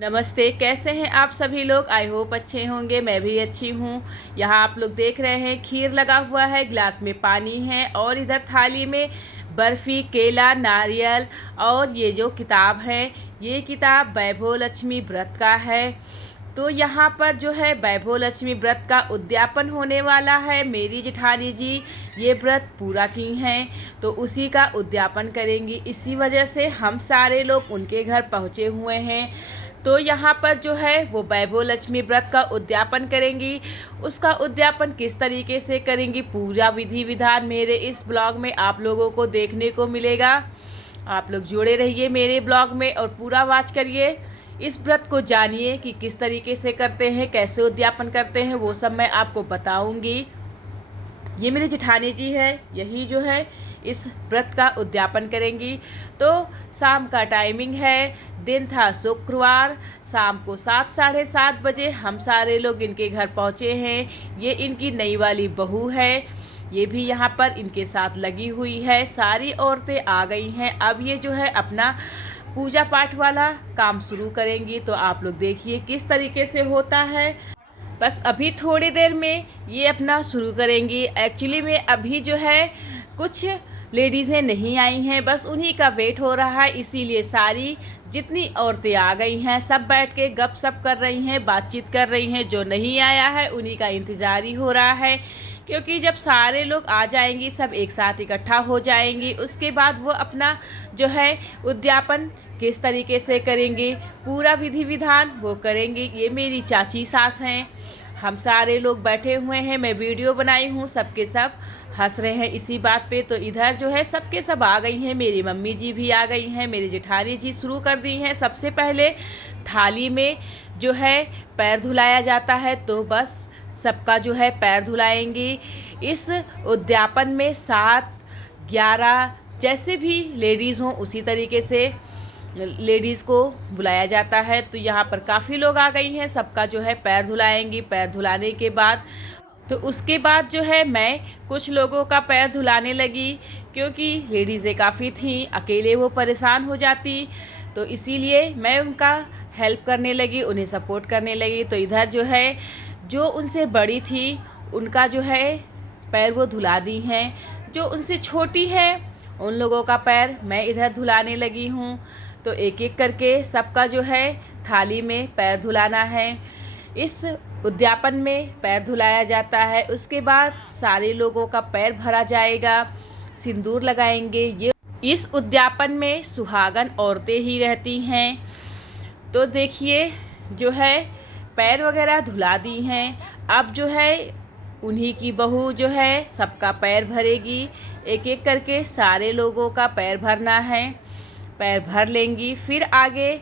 नमस्ते, कैसे हैं आप सभी लोग। आई होप अच्छे होंगे, मैं भी अच्छी हूँ। यहाँ आप लोग देख रहे हैं खीर लगा हुआ है, गिलास में पानी है और इधर थाली में बर्फ़ी, केला, नारियल और ये जो किताब है, ये किताब वैभव लक्ष्मी व्रत का है। तो यहाँ पर जो है वैभव लक्ष्मी व्रत का उद्यापन होने वाला है। मेरी जेठानी जी ये व्रत पूरा की हैं, तो उसी का उद्यापन करेंगी। इसी वजह से हम सारे लोग उनके घर पहुँचे हुए हैं। तो यहाँ पर जो है वो वैभव लक्ष्मी व्रत का उद्यापन करेंगी। उसका उद्यापन किस तरीके से करेंगी, पूरा विधि विधान मेरे इस ब्लॉग में आप लोगों को देखने को मिलेगा। आप लोग जुड़े रहिए मेरे ब्लॉग में और पूरा वॉच करिए। इस व्रत को जानिए कि किस तरीके से करते हैं, कैसे उद्यापन करते हैं, वो सब मैं आपको बताऊंगी। ये मेरी जेठानी जी है, यही जो है इस व्रत का उद्यापन करेंगी। तो शाम का टाइमिंग है, दिन था शुक्रवार, शाम को 7 साढ़े 7 बजे हम सारे लोग इनके घर पहुँचे हैं। ये इनकी नई वाली बहू है, ये भी यहाँ पर इनके साथ लगी हुई है। सारी औरतें आ गई हैं। अब ये जो है अपना पूजा पाठ वाला काम शुरू करेंगी। तो आप लोग देखिए किस तरीके से होता है। बस अभी थोड़ी देर में ये अपना शुरू करेंगी। एक्चुअली में अभी जो है कुछ लेडीज़ें नहीं आई हैं, बस उन्हीं का वेट हो रहा है। इसीलिए सारी जितनी औरतें आ गई हैं सब बैठ के गप सप कर रही हैं, बातचीत कर रही हैं। जो नहीं आया है उन्हीं का इंतज़ार ही हो रहा है, क्योंकि जब सारे लोग आ जाएंगी, सब एक साथ इकट्ठा हो जाएंगी, उसके बाद वो अपना जो है उद्यापन किस तरीके से करेंगे, पूरा विधि विधान वो करेंगे। ये मेरी चाची सास हैं। हम सारे लोग बैठे हुए हैं, मैं वीडियो बनाई हूँ, सबके सब हंस रहे हैं इसी बात पे। तो इधर जो है सबके सब आ गई हैं, मेरी मम्मी जी भी आ गई हैं, मेरी जेठानी जी शुरू कर दी हैं। सबसे पहले थाली में जो है पैर धुलाया जाता है, तो बस सबका जो है पैर धुलाएंगी। इस उद्यापन में 7, 11 जैसे भी लेडीज़ हों उसी तरीके से लेडीज़ को बुलाया जाता है। तो यहाँ पर काफ़ी लोग आ गई हैं, सबका जो है पैर धुलाएंगी। पैर धुलाने के बाद तो उसके बाद जो है मैं कुछ लोगों का पैर धुलाने लगी, क्योंकि लेडीज़ें काफ़ी थीं, अकेले वो परेशान हो जाती, तो इसीलिए मैं उनका हेल्प करने लगी, उन्हें सपोर्ट करने लगी। तो इधर जो है जो उनसे बड़ी थी उनका जो है पैर वो धुला दी हैं, जो उनसे छोटी हैं उन लोगों का पैर मैं इधर धुलाने लगी हूँ। तो एक एक करके सबका जो है थाली में पैर धुलाना है। इस उद्यापन में पैर धुलाया जाता है। उसके बाद सारे लोगों का पैर भरा जाएगा, सिंदूर लगाएंगे। ये इस उद्यापन में सुहागन औरतें ही रहती हैं। तो देखिए जो है पैर वगैरह धुला दी हैं। अब जो है उन्हीं की बहू जो है सबका पैर भरेगी। एक एक करके सारे लोगों का पैर भरना है, पैर भर लेंगी। फिर आगे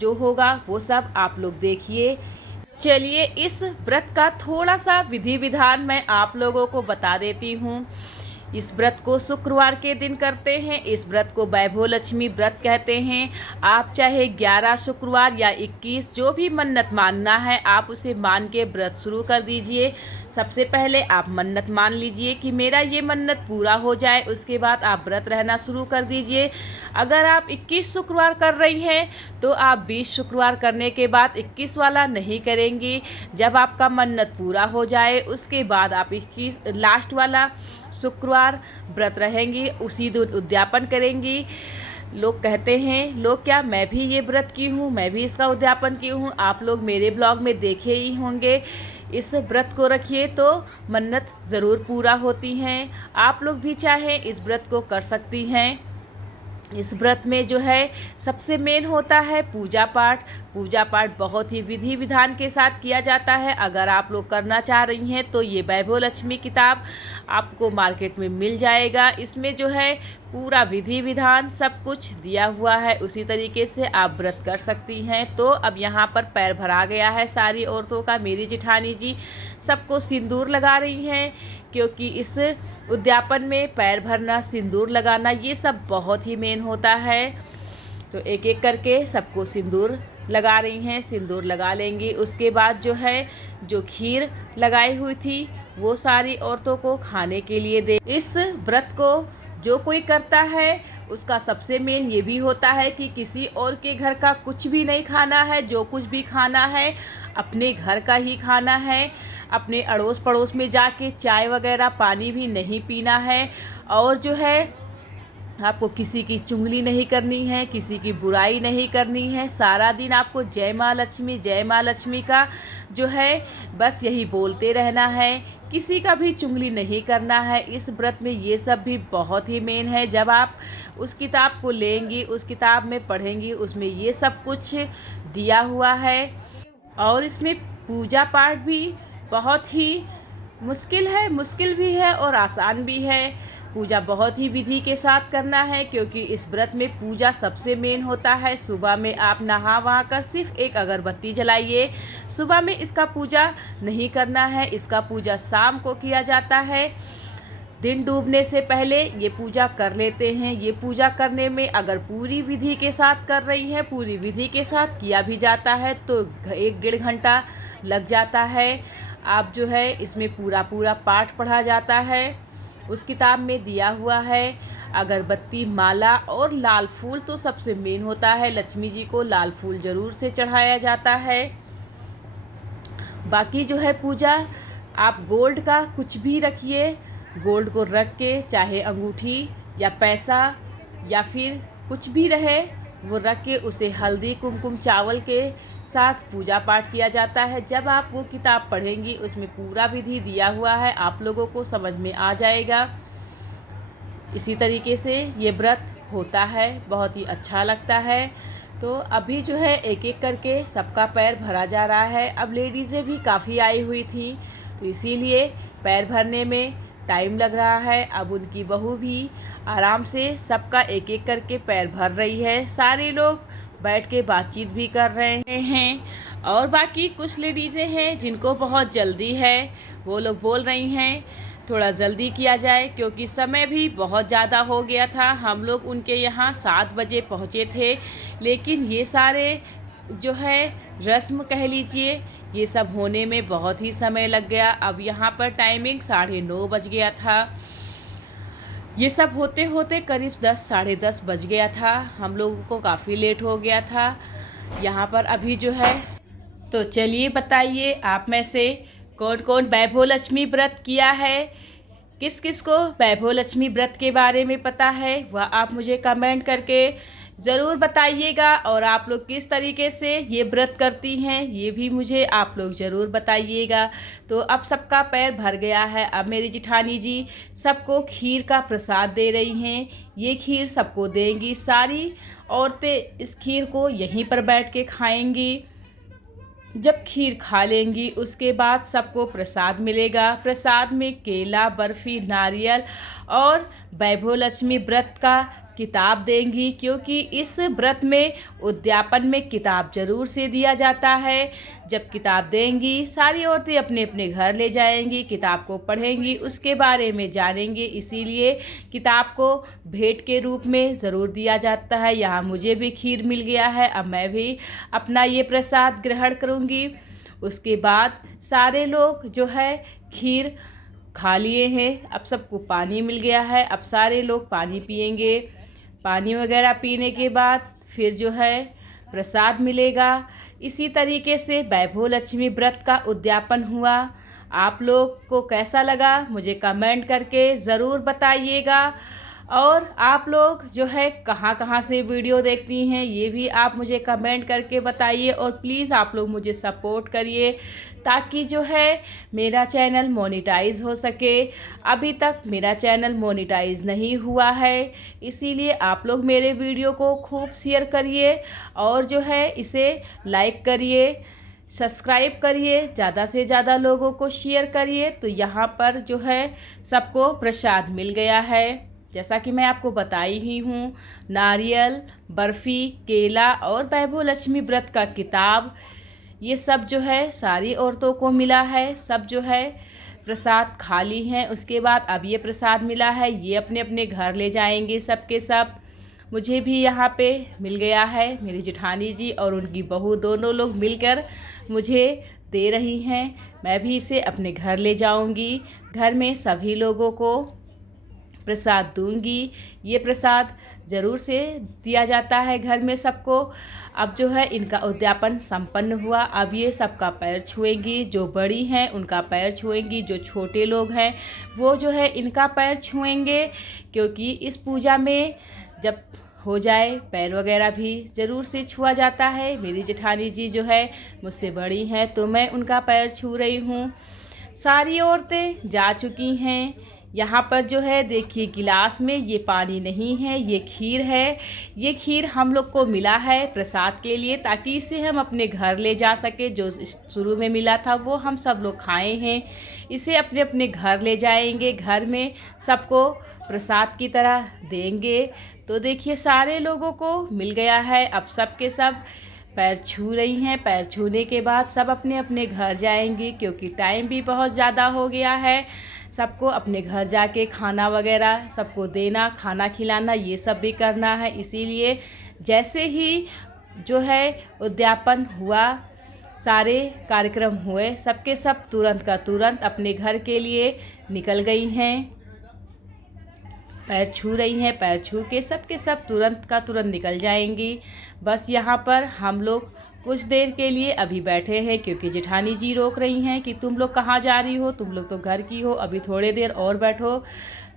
जो होगा वो सब आप लोग देखिए। चलिए इस व्रत का थोड़ा सा विधि विधान मैं आप लोगों को बता देती हूँ। इस व्रत को शुक्रवार के दिन करते हैं। इस व्रत को वैभव लक्ष्मी व्रत कहते हैं। आप चाहे 11 शुक्रवार या 21 जो भी मन्नत मानना है आप उसे मान के व्रत शुरू कर दीजिए। सबसे पहले आप मन्नत मान लीजिए कि मेरा ये मन्नत पूरा हो जाए, उसके बाद आप व्रत रहना शुरू कर दीजिए। अगर आप 21 शुक्रवार कर रही हैं तो आप 20 शुक्रवार करने के बाद 21 वाला नहीं करेंगी। जब आपका मन्नत पूरा हो जाए उसके बाद आप 21 लास्ट वाला शुक्रवार व्रत रहेंगी, उसी दिन उद्यापन करेंगी। लोग कहते हैं, लोग क्या, मैं भी ये व्रत की हूँ, मैं भी इसका उद्यापन की हूँ। आप लोग मेरे ब्लॉग में देखे ही होंगे। इस व्रत को रखिए तो मन्नत ज़रूर पूरा होती हैं। आप लोग भी चाहें इस व्रत को कर सकती हैं। इस व्रत में जो है सबसे मेन होता है पूजा पाठ। पूजा पाठ बहुत ही विधि विधान के साथ किया जाता है। अगर आप लोग करना चाह रही हैं तो ये वैभव लक्ष्मी किताब आपको मार्केट में मिल जाएगा। इसमें जो है पूरा विधि विधान सब कुछ दिया हुआ है, उसी तरीके से आप व्रत कर सकती हैं। तो अब यहाँ पर पैर भरा गया है सारी औरतों का। मेरी जेठानी जी सबको सिंदूर लगा रही हैं, क्योंकि इस उद्यापन में पैर भरना, सिंदूर लगाना ये सब बहुत ही मेन होता है। तो एक एक करके सबको सिंदूर लगा रही हैं, सिंदूर लगा लेंगी। उसके बाद जो है जो खीर लगाई हुई थी वो सारी औरतों को खाने के लिए दे। इस व्रत को जो कोई करता है उसका सबसे मेन ये भी होता है कि किसी और के घर का कुछ भी नहीं खाना है। जो कुछ भी खाना है अपने घर का ही खाना है। अपने अड़ोस पड़ोस में जाके चाय वगैरह पानी भी नहीं पीना है। और जो है आपको किसी की चुगली नहीं करनी है, किसी की बुराई नहीं करनी है। सारा दिन आपको जय माँ लक्ष्मी का जो है बस यही बोलते रहना है। किसी का भी चुगली नहीं करना है। इस व्रत में ये सब भी बहुत ही मेन है। जब आप उस किताब को लेंगी, उस किताब में पढ़ेंगी, उसमें ये सब कुछ दिया हुआ है। और इसमें पूजा पाठ भी बहुत ही मुश्किल भी है और आसान भी है। पूजा बहुत ही विधि के साथ करना है, क्योंकि इस व्रत में पूजा सबसे मेन होता है। सुबह में आप नहा वहा कर सिर्फ एक अगरबत्ती जलाइए। सुबह में इसका पूजा नहीं करना है, इसका पूजा शाम को किया जाता है। दिन डूबने से पहले ये पूजा कर लेते हैं। ये पूजा करने में अगर पूरी विधि के साथ कर रही हैं, पूरी विधि के साथ किया भी जाता है तो 1-1.5 घंटा लग जाता है। आप जो है इसमें पूरा पाठ पढ़ा जाता है। उस किताब में दिया हुआ है अगरबत्ती, माला और लाल फूल तो सबसे मेन होता है। लक्ष्मी जी को लाल फूल ज़रूर से चढ़ाया जाता है। बाकी जो है पूजा आप गोल्ड का कुछ भी रखिए। गोल्ड को रख के चाहे अंगूठी या पैसा या फिर कुछ भी रहे वो रख के उसे हल्दी कुमकुम चावल के साथ पूजा पाठ किया जाता है। जब आप वो किताब पढ़ेंगी उसमें पूरा विधि दिया हुआ है, आप लोगों को समझ में आ जाएगा। इसी तरीके से ये व्रत होता है, बहुत ही अच्छा लगता है। तो अभी जो है एक एक करके सबका पैर भरा जा रहा है। अब लेडीज़ें भी काफ़ी आई हुई थी तो इसीलिए पैर भरने में टाइम लग रहा है। अब उनकी बहू भी आराम से सबका एक एक करके पैर भर रही है। सारे लोग बैठ के बातचीत भी कर रहे हैं। और बाकी कुछ लेडीज़ें हैं जिनको बहुत जल्दी है, वो लोग बोल रही हैं थोड़ा जल्दी किया जाए, क्योंकि समय भी बहुत ज़्यादा हो गया था। हम लोग उनके यहाँ 7 बजे पहुँचे थे, लेकिन ये सारे जो है रस्म कह लीजिए, ये सब होने में बहुत ही समय लग गया। अब यहाँ पर टाइमिंग 9:30 बज गया था। ये सब होते होते करीब 10 साढ़े 10 बज गया था। हम लोगों को काफ़ी लेट हो गया था यहाँ पर अभी जो है। तो चलिए बताइए आप में से कौन कौन वैभव लक्ष्मी व्रत किया है, किस किस को वैभव लक्ष्मी व्रत के बारे में पता है, वह आप मुझे कमेंट करके ज़रूर बताइएगा। और आप लोग किस तरीके से ये व्रत करती हैं ये भी मुझे आप लोग ज़रूर बताइएगा। तो अब सबका पैर भर गया है। अब मेरी जिठानी जी सबको खीर का प्रसाद दे रही हैं। ये खीर सबको देंगी। सारी औरतें इस खीर को यहीं पर बैठ के खाएंगी। जब खीर खा लेंगी उसके बाद सबको प्रसाद मिलेगा। प्रसाद में केला, बर्फ़ी, नारियल और वैभव लक्ष्मी व्रत का किताब देंगी, क्योंकि इस व्रत में उद्यापन में किताब ज़रूर से दिया जाता है। जब किताब देंगी सारी औरतें अपने अपने घर ले जाएंगी, किताब को पढ़ेंगी, उसके बारे में जानेंगी। इसीलिए किताब को भेंट के रूप में ज़रूर दिया जाता है। यहाँ मुझे भी खीर मिल गया है, अब मैं भी अपना ये प्रसाद ग्रहण करूँगी। उसके बाद सारे लोग जो है खीर खा लिए हैं। अब सबको पानी मिल गया है, अब सारे लोग पानी पिएंगे। पानी वगैरह पीने के बाद फिर जो है प्रसाद मिलेगा। इसी तरीके से वैभव लक्ष्मी व्रत का उद्यापन हुआ। आप लोग को कैसा लगा मुझे कमेंट करके ज़रूर बताइएगा। और आप लोग जो है कहाँ कहाँ से वीडियो देखती हैं ये भी आप मुझे कमेंट करके बताइए। और प्लीज़ आप लोग मुझे सपोर्ट करिए ताकि जो है मेरा चैनल मोनेटाइज हो सके। अभी तक मेरा चैनल मोनेटाइज नहीं हुआ है, इसीलिए आप लोग मेरे वीडियो को खूब शेयर करिए और जो है इसे लाइक करिए, सब्सक्राइब करिए, ज़्यादा से ज़्यादा लोगों को शेयर करिए। तो यहाँ पर जो है सबको प्रसाद मिल गया है। जैसा कि मैं आपको बताई ही हूँ, नारियल, बर्फ़ी, केला और वैभव लक्ष्मी व्रत का किताब, ये सब जो है सारी औरतों को मिला है। सब जो है प्रसाद खा ली हैं। उसके बाद अब ये प्रसाद मिला है, ये अपने अपने घर ले जाएंगे सब के सब। मुझे भी यहाँ पे मिल गया है। मेरी जेठानी जी और उनकी बहू दोनों लोग मिलकर मुझे दे रही हैं। मैं भी इसे अपने घर ले जाऊँगी, घर में सभी लोगों को प्रसाद दूंगी। ये प्रसाद ज़रूर से दिया जाता है घर में सबको। अब जो है इनका उद्यापन संपन्न हुआ। अब ये सबका पैर छुएंगी, जो बड़ी हैं उनका पैर छुएंगी, जो छोटे लोग हैं वो जो है इनका पैर छुएंगे, क्योंकि इस पूजा में जब हो जाए पैर वगैरह भी ज़रूर से छुआ जाता है। मेरी जेठानी जी जो है मुझसे बड़ी हैं तो मैं उनका पैर छू रही हूँ। सारी औरतें जा चुकी हैं। यहाँ पर जो है देखिए गिलास में ये पानी नहीं है, ये खीर है। ये खीर हम लोग को मिला है प्रसाद के लिए, ताकि इसे हम अपने घर ले जा सके। जो शुरू में मिला था वो हम सब लोग खाए हैं, इसे अपने अपने घर ले जाएंगे, घर में सबको प्रसाद की तरह देंगे। तो देखिए सारे लोगों को मिल गया है। अब सब के सब पैर छू रही हैं। पैर छूने के बाद सब अपने अपने घर जाएंगी, क्योंकि टाइम भी बहुत ज़्यादा हो गया है। सबको अपने घर जाके खाना वगैरह सबको देना, खाना खिलाना, ये सब भी करना है। इसीलिए जैसे ही जो है उद्यापन हुआ, सारे कार्यक्रम हुए, सबके सब तुरंत का तुरंत अपने घर के लिए निकल गई हैं। पैर छू रही हैं, पैर छू के सबके सब तुरंत का तुरंत निकल जाएंगी। बस यहाँ पर हम लोग कुछ देर के लिए अभी बैठे हैं, क्योंकि जेठानी जी रोक रही हैं कि तुम लोग कहाँ जा रही हो, तुम लोग तो घर की हो, अभी थोड़ी देर और बैठो।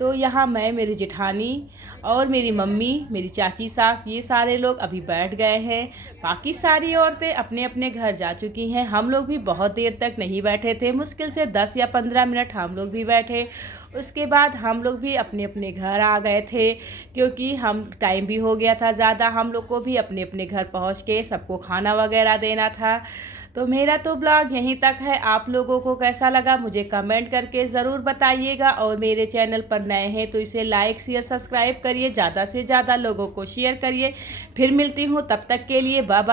तो यहाँ मैं, मेरी जेठानी और मेरी मम्मी, मेरी चाची सास, ये सारे लोग अभी बैठ गए हैं। बाकी सारी औरतें अपने अपने घर जा चुकी हैं। हम लोग भी बहुत देर तक नहीं बैठे थे, मुश्किल से 10 या 15 मिनट हम लोग भी बैठे। उसके बाद हम लोग भी अपने अपने घर आ गए थे, क्योंकि हम टाइम भी हो गया था ज़्यादा। हम लोग को भी अपने अपने घर पहुँच के सबको खाना वगैरह देना था। तो मेरा तो ब्लॉग यहीं तक है। आप लोगों को कैसा लगा मुझे कमेंट करके ज़रूर बताइएगा, और मेरे चैनल पर नए हैं तो इसे लाइक शेयर सब्सक्राइब करिए, ज़्यादा से ज़्यादा लोगों को शेयर करिए। फिर मिलती हूँ, तब तक के लिए बाय बाय।